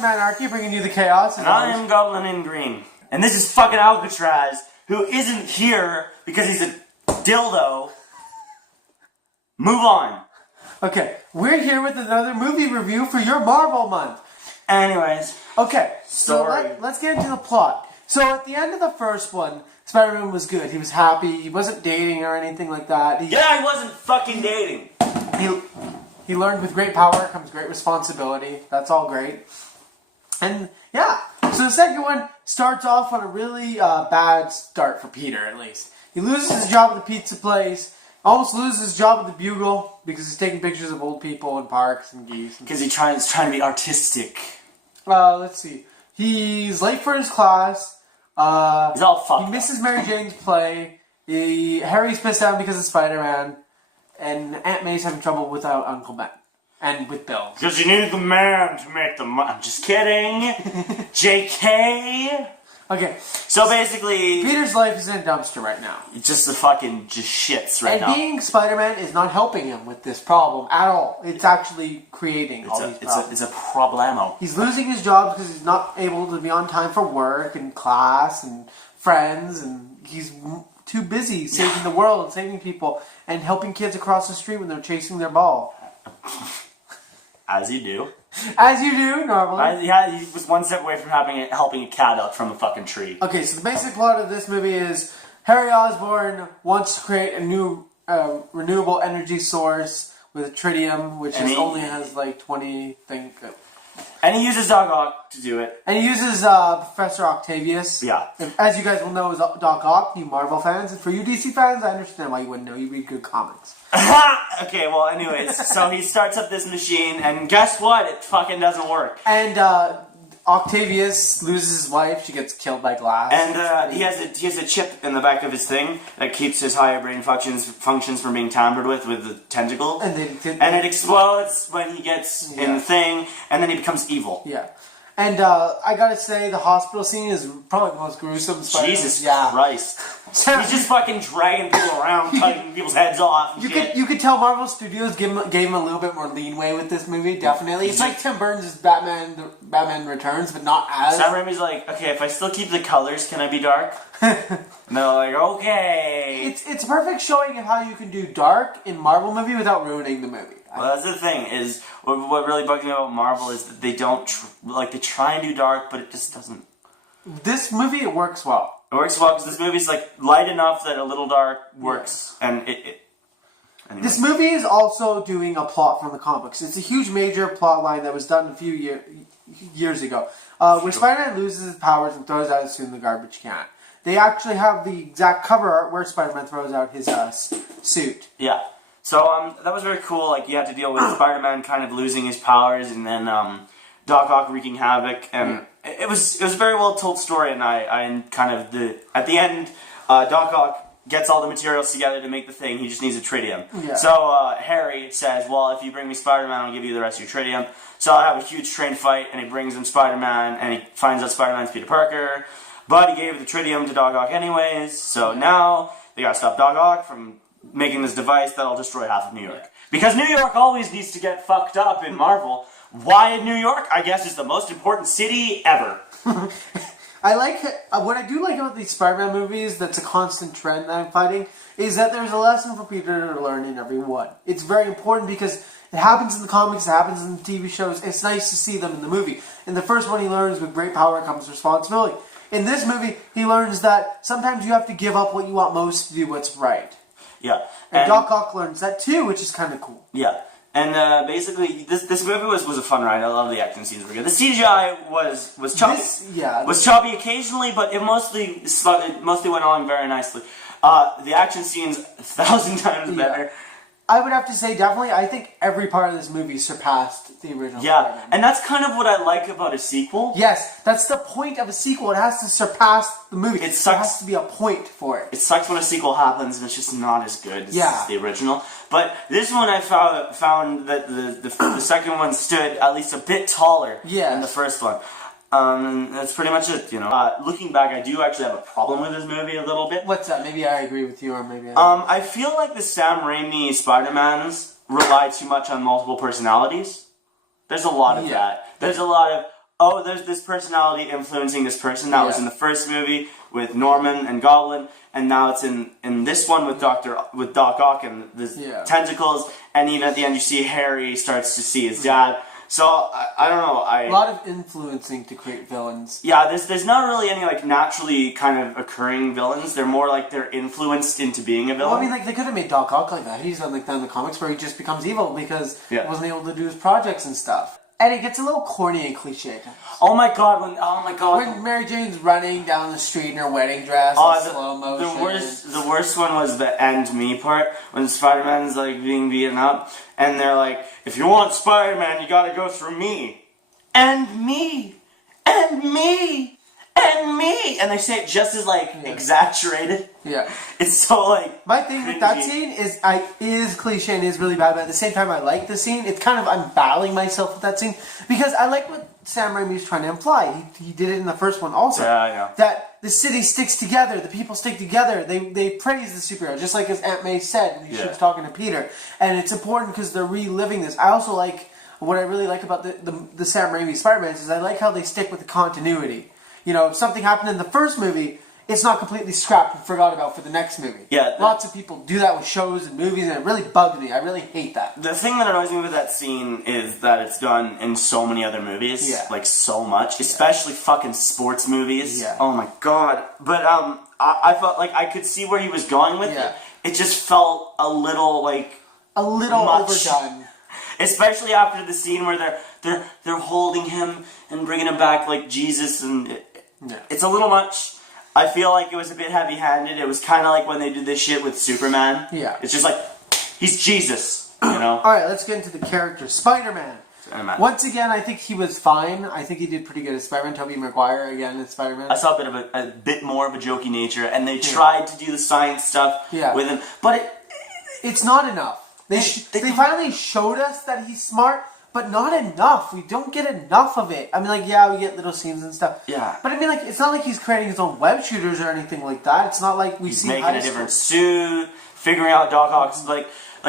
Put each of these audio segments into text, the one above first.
Man Archie, bringing you the chaos. And I am Goblin in Green. And this is fucking Alcatraz, who isn't here because he's a dildo. Move on. Okay, we're here with another movie review for your Marvel month. Anyways. Okay, so Story. let's get into the plot. So at the end of the first one, Spider-Man was good. He was happy. He wasn't dating or anything like that. He wasn't fucking dating. He learned with great power comes great responsibility. That's all great. And yeah, so the second one starts off on a really bad start for Peter, at least. He loses his job at the pizza place. Almost loses his job at the Bugle because he's taking pictures of old people in parks and geese. Because he's trying to be artistic. Let's see. He's late for his class. He's all fucked. He misses Mary Jane's play. Harry's pissed out because of Spider-Man. And Aunt May's having trouble without Uncle Ben. And with Bill. Because you need the man to make the money. I'm just kidding. JK. Okay. So basically, Peter's life is in a dumpster right now. it's just the fucking shits right now. And being Spider-Man is not helping him with this problem at all. It's actually creating all these problems. It's a problemo. He's losing his job because he's not able to be on time for work and class and friends, and he's too busy saving the world and saving people and helping kids across the street when they're chasing their ball. As you do. As you do, normally. He was one step away from helping a cat up from a fucking tree. Okay, so the basic plot of this movie is Harry Osborn wants to create a new renewable energy source with tritium, which only has like 20 things. And he uses Doc Ock to do it. And he uses Professor Octavius. Yeah. As you guys will know, is Doc Ock, you Marvel fans. And for you DC fans, I understand why you wouldn't know. You read good comics. Okay, well, anyways. So he starts up this machine, and guess what? It fucking doesn't work. And Octavius loses his wife. She gets killed by glass. And he has a chip in the back of his thing that keeps his higher brain functions from being tampered with the tentacle. And it explodes when he gets in the thing, and then he becomes evil. Yeah. And I gotta say, the hospital scene is probably the most gruesome. Jesus Christ. He's just fucking dragging people around, cutting people's heads off. You could tell Marvel Studios gave him a little bit more leanway with this movie, definitely. It's like Tim Burns' Batman Returns, but not as... Sam Raimi's like, okay, if I still keep the colors, can I be dark? And they're like, okay. It's a perfect showing of how you can do dark in Marvel movie without ruining the movie. Well, that's the thing, is what really bugs me about Marvel is that they don't, they try and do dark, but it just doesn't. This movie, it works well. It works well, because this movie's, like, light enough that a little dark works, and it anyway. This movie is also doing a plot from the comics. It's a huge major plot line that was done a few years ago, where Spider-Man loses his powers and throws out his suit in the garbage can. They actually have the exact cover art where Spider-Man throws out his suit. Yeah. So, that was very cool. Like, you had to deal with Spider-Man kind of losing his powers, and then, Doc Ock wreaking havoc, and it was a very well told story, and I kind of, at the end, Doc Ock gets all the materials together to make the thing, he just needs a tritium. Yeah. So, Harry says, well, if you bring me Spider-Man, I'll give you the rest of your tritium. So I have a huge train fight, and he brings him Spider-Man, and he finds out Spider-Man's Peter Parker, but he gave the tritium to Doc Ock anyways, so now they gotta stop Doc Ock from making this device that'll destroy half of New York. Because New York always needs to get fucked up in Marvel. Why New York? I guess is the most important city ever. I like what I do like about these Spider-Man movies. That's a constant trend that I'm fighting. Is that there's a lesson for Peter to learn in every one. It's very important because it happens in the comics, it happens in the TV shows. It's nice to see them in the movie. In the first one, he learns with great power comes responsibility. In this movie, he learns that sometimes you have to give up what you want most to do what's right. Yeah. And Doc Ock learns that too, which is kind of cool. Yeah. And basically, this movie was a fun ride. I love the action scenes were good. The CGI was choppy. Was choppy occasionally, but it mostly went along very nicely. The action scenes 1,000 times better. I would have to say, definitely, I think every part of this movie surpassed the original Spider-Man. And that's kind of what I like about a sequel. Yes, that's the point of a sequel. It has to surpass the movie. It sucks. There has to be a point for it. It sucks when a sequel happens and it's just not as good as the original. But this one I found that the second one stood at least a bit taller than the first one. That's pretty much it, you know. Looking back, I do actually have a problem with this movie a little bit. What's that? Maybe I agree with you, or maybe I I feel like the Sam Raimi Spider-Mans rely too much on multiple personalities. There's a lot of that. There's a lot of, oh, there's this personality influencing this person. That was Yeah. in the first movie with Norman and Goblin, and now it's in this one with Doc Ock and the tentacles, and even at the end you see Harry starts to see his dad. So I don't know. A lot of influencing to create villains. Yeah, there's not really any like naturally kind of occurring villains. They're more like they're influenced into being a villain. Well, I mean, like they could have made Doc Ock like that. He's like that in the comics where he just becomes evil because he wasn't able to do his projects and stuff. And it gets a little corny and cliche. Oh my god! When Mary Jane's running down the street in her wedding dress, in slow motion. The worst one was the "and me" part when Spider-Man's like being beaten up, and they're like, "If you want Spider-Man, you gotta go through me, and me, and me, and me," and they say it just as like exaggerated. Yeah, it's so like my thing with that scene is cliche and is really bad, but at the same time I like the scene. It's kind of I'm battling myself with that scene because I like what Sam Raimi's trying to imply. He did it in the first one also. Yeah. That the city sticks together, the people stick together. They praise the superhero, just like as Aunt May said when she was talking to Peter. And it's important because they're reliving this. I also like what I really like about the Sam Raimi Spider-Man is I like how they stick with the continuity. You know, if something happened in the first movie, it's not completely scrapped and forgot about for the next movie. Yeah. Lots of people do that with shows and movies, and it really bugs me. I really hate that. The thing that annoys me with that scene is that it's done in so many other movies. Yeah. Like, so much. Especially fucking sports movies. Yeah. Oh my god. But, I felt like I could see where he was going with it. It just felt a little, like... A little much. overdone. Especially after the scene where they're holding him and bringing him back like Jesus, and it's a little much. I feel like it was a bit heavy-handed. It was kind of like when they did this shit with Superman. Yeah. It's just like, he's Jesus, you know? Alright, let's get into the character. Spider-Man. Once again, I think he was fine. I think he did pretty good as Spider-Man. Tobey Maguire again as Spider-Man. I saw a bit more of a jokey nature, and they tried to do the science stuff with him, but it's not enough. They finally showed us that he's smart, but not enough. We don't get enough of it. I mean, like, yeah, we get little scenes and stuff. Yeah. But I mean, like, it's not like he's creating his own web shooters or anything like that. It's not like we see he's making a different suit, figuring out Doc Ock's, like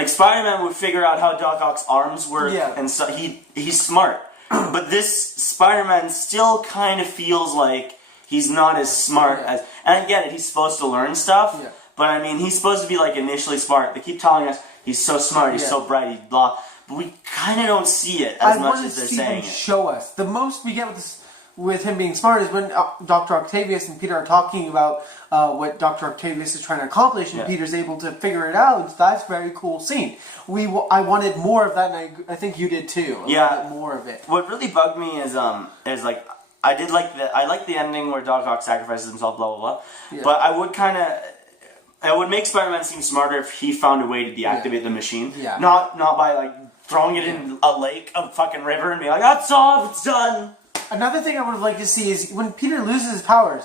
Spider-Man would figure out how Doc Ock's arms work, and so he's smart. But this Spider-Man still kind of feels like he's not as smart as... And I get it, he's supposed to learn stuff, but I mean, he's supposed to be, like, initially smart. They keep telling us he's so smart, he's so bright, he's blah... But we kind of don't see it as much as they're saying it. Show us. The most we get with him being smart is when Dr. Octavius and Peter are talking about what Dr. Octavius is trying to accomplish, and Peter's able to figure it out. That's a very cool scene. I wanted more of that, and I think you did too. I wanted more of it. What really bugged me is like I like the ending where Doc Ock sacrifices himself, blah blah blah. Yeah. But it would make Spider-Man seem smarter if he found a way to deactivate the machine. Yeah. Not by like throwing it in a lake, a fucking river, and be like, that's off, it's done. Another thing I would like to see is when Peter loses his powers,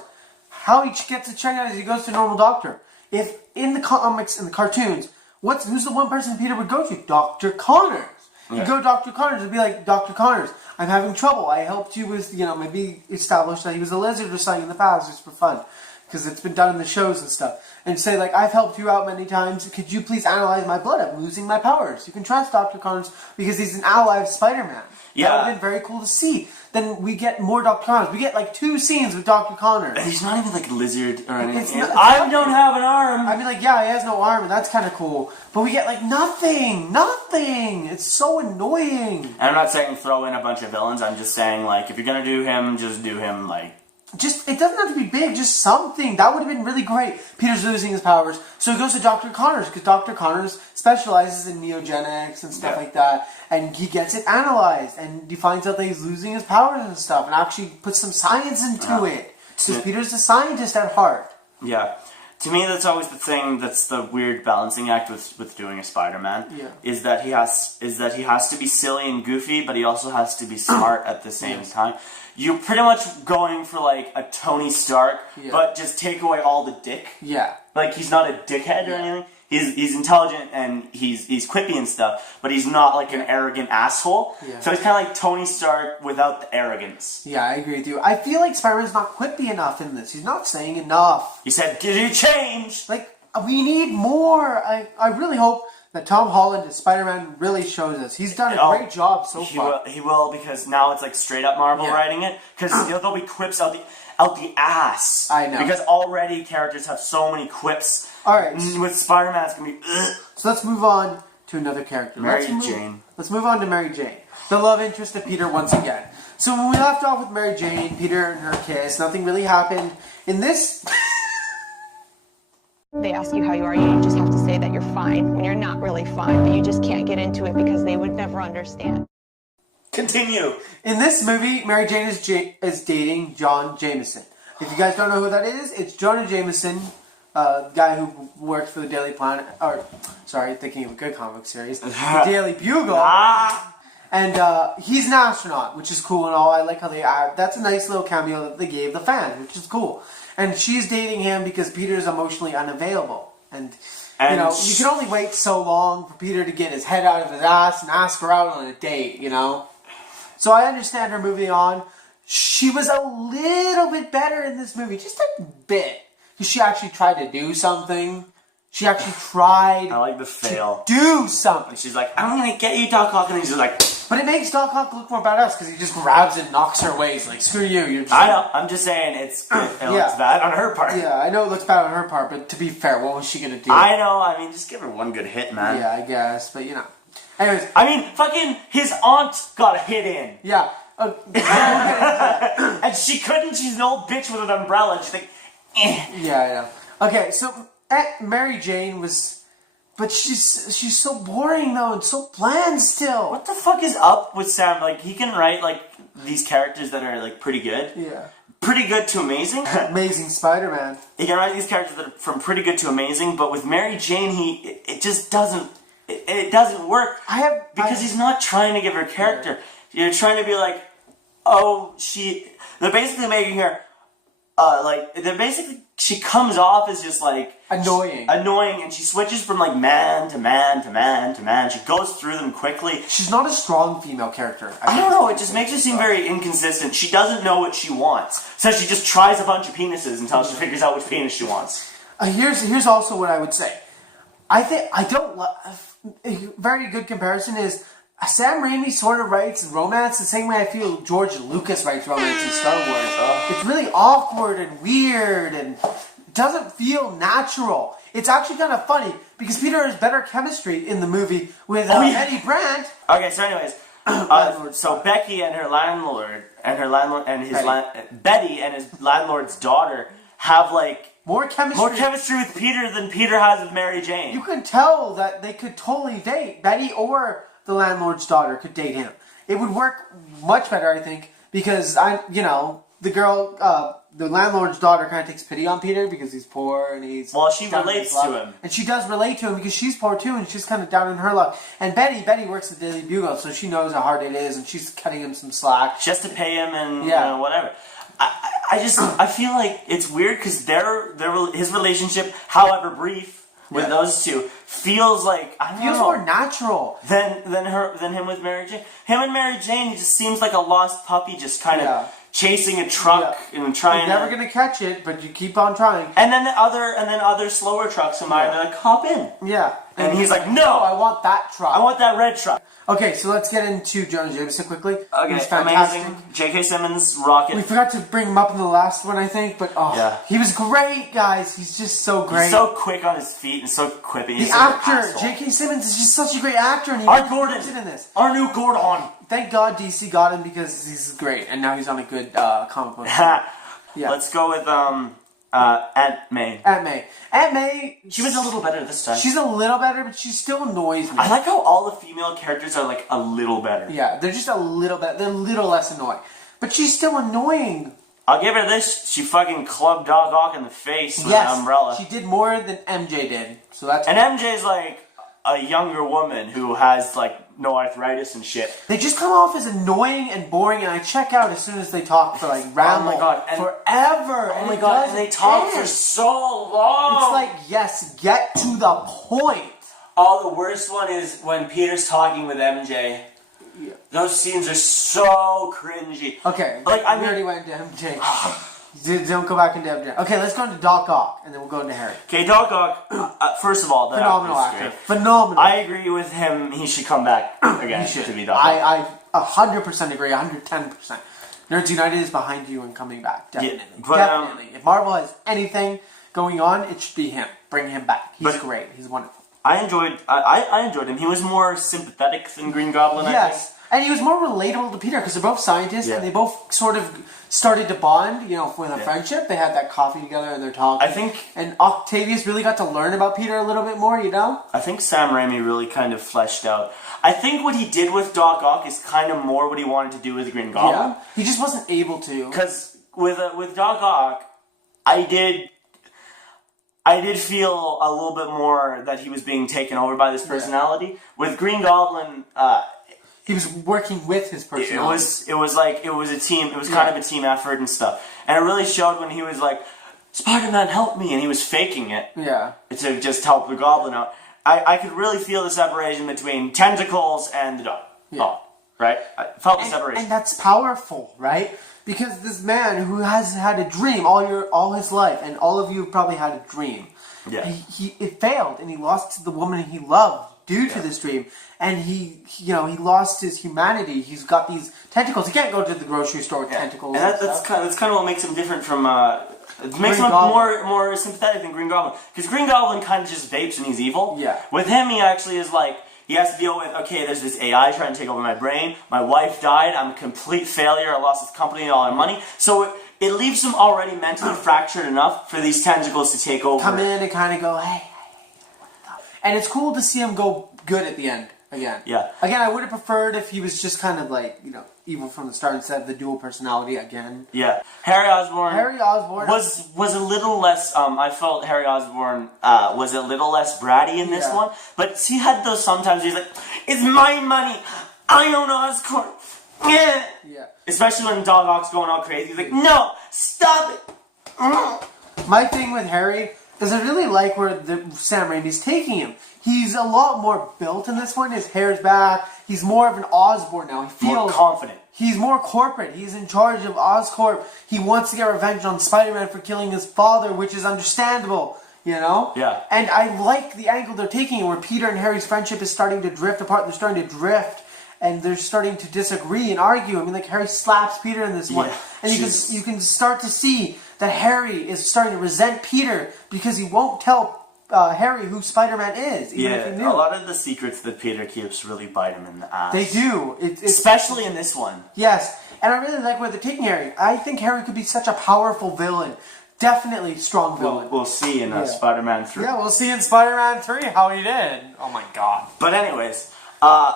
how he gets to check out as he goes to a normal doctor. If in the comics and the cartoons, who's the one person Peter would go to? Dr. Connors. He'd go to Dr. Connors and be like, Dr. Connors, I'm having trouble. I helped you with, maybe establish that he was a lizard or something in the past just for fun. Because it's been done in the shows and stuff. And say, like, I've helped you out many times. Could you please analyze my blood? I'm losing my powers. You can trust Dr. Connors because he's an ally of Spider-Man. Yeah. That would have been very cool to see. Then we get more Dr. Connors. We get, like, 2 scenes with Dr. Connors. He's not even, like, a lizard or anything. I don't have an arm. I mean, like, yeah, he has no arm, and that's kind of cool. But we get, like, nothing. Nothing. It's so annoying. And I'm not saying throw in a bunch of villains. I'm just saying, like, if you're going to do him, just do him, like... It doesn't have to be big, just something. That would have been really great. Peter's losing his powers, so he goes to Dr. Connors, because Dr. Connors specializes in neogenics and stuff like that, and he gets it analyzed, and he finds out that he's losing his powers and stuff, and actually puts some science into it, because Peter's a scientist at heart. Yeah. To me, that's always the thing that's the weird balancing act with doing a Spider-Man. Yeah. Is that he has to be silly and goofy, but he also has to be smart at the same time. You're pretty much going for like a Tony Stark, but just take away all the dick. Yeah. Like he's not a dickhead or anything. He's intelligent and he's quippy and stuff, but he's not like an arrogant asshole. Yeah. So he's kind of like Tony Stark without the arrogance. Yeah, I agree with you. I feel like Spider-Man's not quippy enough in this. He's not saying enough. He said, "Did you change?" Like we need more. I really hope that Tom Holland as Spider-Man really shows us. He's done a great job so far. He will, because now it's like straight up Marvel writing it. Because there'll be quips out the ass. I know. Because already characters have so many quips. All right. With Spider-Man, it's gonna be. So let's move on to another character. Mary Jane. Let's move on to Mary Jane, the love interest of Peter once again. So when we left off with Mary Jane, Peter and her kiss, nothing really happened. In this... They ask you how you are, you just have to say that you're fine when you're not really fine, but you just can't get into it because they would never understand. Continue. In this movie, Mary Jane is dating John Jameson. If you guys don't know who that is, it's Jonah Jameson, the guy who works for the Daily Planet, or, sorry, thinking of a good comic series, the Daily Bugle. And he's an astronaut, which is cool and all. I like how they add. That's a nice little cameo that they gave the fan, which is cool. And she's dating him because Peter's emotionally unavailable. And you know, you can only wait so long for Peter to get his head out of his ass and ask her out on a date, you know? So I understand her moving on. She was a little bit better in this movie, just a bit. Because she actually tried to do something. She actually tried I like the fail. to do something. She's like, I'm gonna get you, Doc Ock, and he's just like... But it makes Doc Ock look more badass because he just grabs and knocks her away. He's like, screw you. You're just I know, I'm just saying it's bad on her part. Yeah, I know it looks bad on her part, but to be fair, what was she gonna do? I know, I mean, just give her one good hit, man. Yeah, I guess, but you know. Anyways. I mean, fucking his aunt got a hit in. Yeah. And she couldn't, she's an old bitch with an umbrella. She's like, eh. Yeah, I know. Okay, so Mary Jane was... But she's so boring, though, and so bland still. What the fuck is up with Sam? Like, he can write, like, these characters that are, like, pretty good. Yeah. Pretty good to amazing. Amazing Spider-Man. He can write these characters that are from pretty good to amazing, but with Mary Jane, it just doesn't... It doesn't work. Because he's not trying to give her character. You're trying to be like, oh, they're basically making her, she comes off as just, like... Annoying, and she switches from, like, man to man to man to man. She goes through them quickly. She's not a strong female character. I don't know, it just makes her seem very inconsistent. She doesn't know what she wants. So she just tries a bunch of penises until she figures out which penis she wants. Here's also what I would say. A very good comparison is Sam Raimi sort of writes romance the same way I feel George Lucas writes romance in Star Wars. It's really awkward and weird and doesn't feel natural. It's actually kind of funny because Peter has better chemistry in the movie with Eddie Brandt. Okay, so anyways, so Becky and her landlord Betty and his landlord's daughter have like more chemistry with Peter than Peter has with Mary Jane. You can tell that they could totally date. Betty or the landlord's daughter could date him. It would work much better, I think, because the girl, the landlord's daughter kind of takes pity on Peter because he's poor and he's... Well, she relates to him. And she does relate to him because she's poor too and she's kind of down in her luck. And Betty works at the Daily Bugle, so she knows how hard it is and she's cutting him some slack. Just to pay him and whatever. I feel like it's weird because his relationship, however brief, with those two, feels like more natural than him with Mary Jane. Him and Mary Jane, he just seems like a lost puppy, just kind of chasing a truck and trying. You're never gonna catch it, but you keep on trying. And then other slower trucks come by and they're like, hop in. Yeah. And he's like, no, I want that truck. I want that red truck. Okay, so let's get into Jonah Jameson quickly. Okay, amazing. J.K. Simmons, Rocket. We forgot to bring him up in the last one, I think, but he was great, guys. He's just so great. He's so quick on his feet and so quippy. The actor, J.K. Simmons, is just such a great actor, and he our Gordon in this. Our new Gordon. Thank God DC got him because he's great, and now he's on a good comic book. Let's go with Aunt May. Aunt May. She was a little better this time. She's a little better, but she still annoys me. I like how all the female characters are like a little better. Yeah, they're just a little better. They're a little less annoying, but she's still annoying. I'll give her this. She fucking clubbed Doc Ock in the face with an umbrella. She did more than MJ did. So that's. And MJ's like a younger woman who has like no arthritis and shit. They just come off as annoying and boring, and I check out as soon as they talk for like ramble. Oh my god, and forever. Oh my god, and they talk for so long. It's like, yes, get to the point. Oh, the worst one is when Peter's talking with MJ. Yeah. Those scenes are so cringy. Okay, like we already went to MJ. Don't go back into MJ. Okay, let's go into Doc Ock, and then we'll go into Harry. Okay, Doc Ock. First of all, the Phenomenal actor's actor. great. Phenomenal. I agree with him. He should come back again He should. to be Doc Ock. I 100% agree. 110%. Nerds United is behind you and coming back. Definitely. Yeah, but, Definitely. If Marvel has anything going on, it should be him. Bring him back. He's But- great. He's wonderful. I enjoyed him. He was more sympathetic than Green Goblin. I think. Yes. And he was more relatable to Peter because they're both scientists Yeah. and they both sort of started to bond, with a Yeah. friendship. They had that coffee together and they're talking. I think And Octavius really got to learn about Peter a little bit more, Sam Raimi really kind of fleshed out. I think what he did with Doc Ock is kind of more what he wanted to do with Green Goblin. Yeah. He just wasn't able to. Because with Doc Ock, I did feel a little bit more that he was being taken over by this personality. With Green Goblin, He was working with his personality. it was a team. It was kind of a team effort and stuff. And it really showed when he was like, "Spider-Man, help me," and he was faking it Yeah. to just help the Goblin out. I could really feel the separation between tentacles and the dog. Yeah. Right? I felt the separation. And that's powerful, right? Because this man who has had a dream all his life, and all of you have probably had a dream. Yeah. It failed, and he lost the woman he loved due to this dream, and he lost his humanity. He's got these tentacles. He can't go to the grocery store with tentacles. And that's kind of what makes him different from. It makes him Goblin. more sympathetic than Green Goblin. Because Green Goblin kind of just vapes and he's evil. Yeah. With him, he actually is like, he has to deal with, okay, there's this AI trying to take over my brain. My wife died. I'm a complete failure. I lost this company and all my money. So it leaves him already mentally fractured enough for these tentacles to take over. Come in and kind of go, hey, what the? And it's cool to see him go good at the end again. Yeah. Again, I would have preferred if he was just kind of like, evil from the start instead of the dual personality again. Yeah. Harry Osborn was a little less. I felt Harry Osborn was a little less bratty in this Yeah. one, but he had those sometimes. He's like, "It's my money. I own Oscorp." Yeah. Yeah. Especially when Doc Ock's going all crazy. He's like, "No, stop it." My thing with Harry is I really like where Sam Raimi's taking him. He's a lot more built in this one. His hair's back. He's more of an Osborn now. He feels More confident. He's more corporate. He's in charge of Oscorp. He wants to get revenge on Spider-Man for killing his father, which is understandable, Yeah. And I like the angle they're taking where Peter and Harry's friendship is starting to drift apart. They're starting to drift, and they're starting to disagree and argue. I mean, like, Harry slaps Peter in this one. Yeah, And you can start to see that Harry is starting to resent Peter because he won't tell Harry who Spider-Man is, even if he Yeah, knew. a lot of the secrets that Peter keeps really bite him in the ass. They do. It's Especially in this one. Yes, and I really like where they're taking Harry. I think Harry could be such a powerful villain. Definitely strong villain. We'll see in Spider-Man 3. Yeah, we'll see in Spider-Man 3 how he did. Oh my god. But anyways, I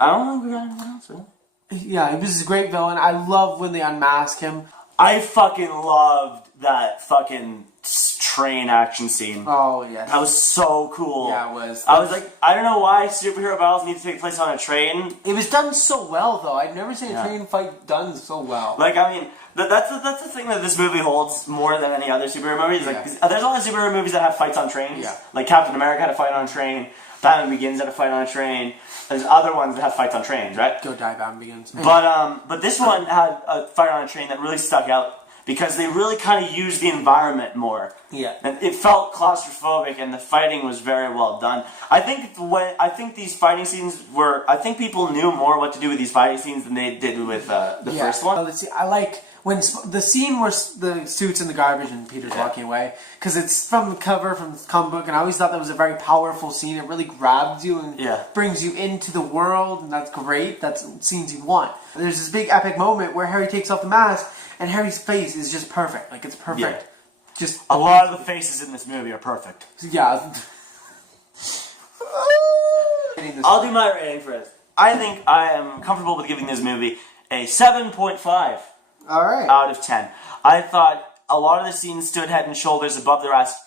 don't think we got anyone else, really. Yeah, he was a great villain. I love when they unmask him. I fucking loved that fucking train action scene. Oh, yes. That was so cool. Yeah, it was. I was like, I don't know why superhero battles need to take place on a train. It was done so well, though. I've never seen a Yeah. train fight done so well. Like, I mean, that's the thing that this movie holds more than any other superhero movies. Like, there's a lot of superhero movies that have fights on trains. Yeah. Like Captain America had a fight on a train. Batman Begins had a fight on a train. There's other ones that have fights on trains, right? Go Die Batman Begins. But this one had a fight on a train that really stuck out because they really kind of used the environment more. Yeah. And it felt claustrophobic, and the fighting was very well done. I think these fighting scenes were. I think people knew more what to do with these fighting scenes than they did with the first one. Let's see. I like when the scene where the suit's in the garbage and Peter's walking away, because it's from the cover from the comic book, and I always thought that was a very powerful scene. It really grabs you and brings you into the world, and that's great. That's scenes you want. There's this big epic moment where Harry takes off the mask, and Harry's face is just perfect. Like, it's perfect. Yeah. Just a lot of the faces in this movie are perfect. Yeah. I'll do my rating for it. I think I am comfortable with giving this movie a 7.5. All right. Out of 10. I thought a lot of the scenes stood head and shoulders above the rest,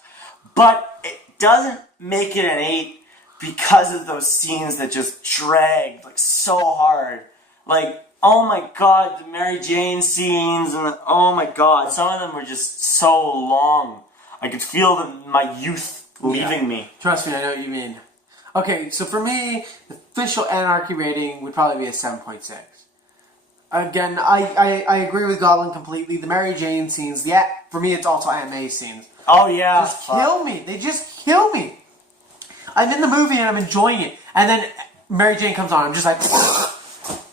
but it doesn't make it an 8 because of those scenes that just dragged like so hard. Like, oh my god, the Mary Jane scenes, and oh my god, some of them were just so long. I could feel my youth leaving me. Trust me, I know what you mean. Okay, so for me, the official Anarchy rating would probably be a 7.6. Again, I agree with Goblin completely. The Mary Jane scenes, for me, it's also Aunt May scenes. Oh yeah, Just kill me. They just kill me. I'm in the movie and I'm enjoying it, and then Mary Jane comes on. I'm just like,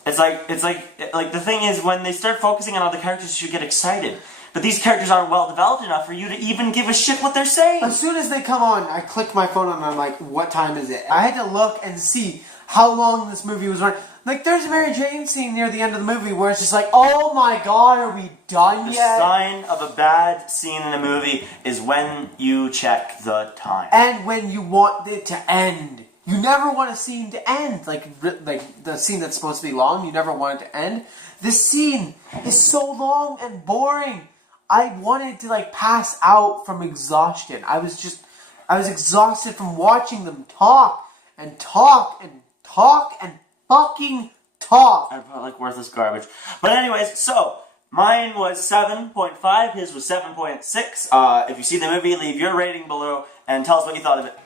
It's like the thing is, when they start focusing on other characters, you get excited. But these characters aren't well developed enough for you to even give a shit what they're saying. as soon as they come on, I click my phone on and I'm like, what time is it? I had to look and see how long this movie was running. Like, there's a Mary Jane scene near the end of the movie where it's just like, oh my god, are we done The yet? sign of a bad scene in a movie is when you check the time. And when you want it to end. You never want a scene to end. Like the scene that's supposed to be long, you never want it to end. This scene is so long and boring. I wanted to pass out from exhaustion. I was exhausted from watching them talk and talk and talk and fucking talk. I felt like worthless garbage. But anyways, so mine was 7.5, his was 7.6. If you see the movie, leave your rating below and tell us what you thought of it.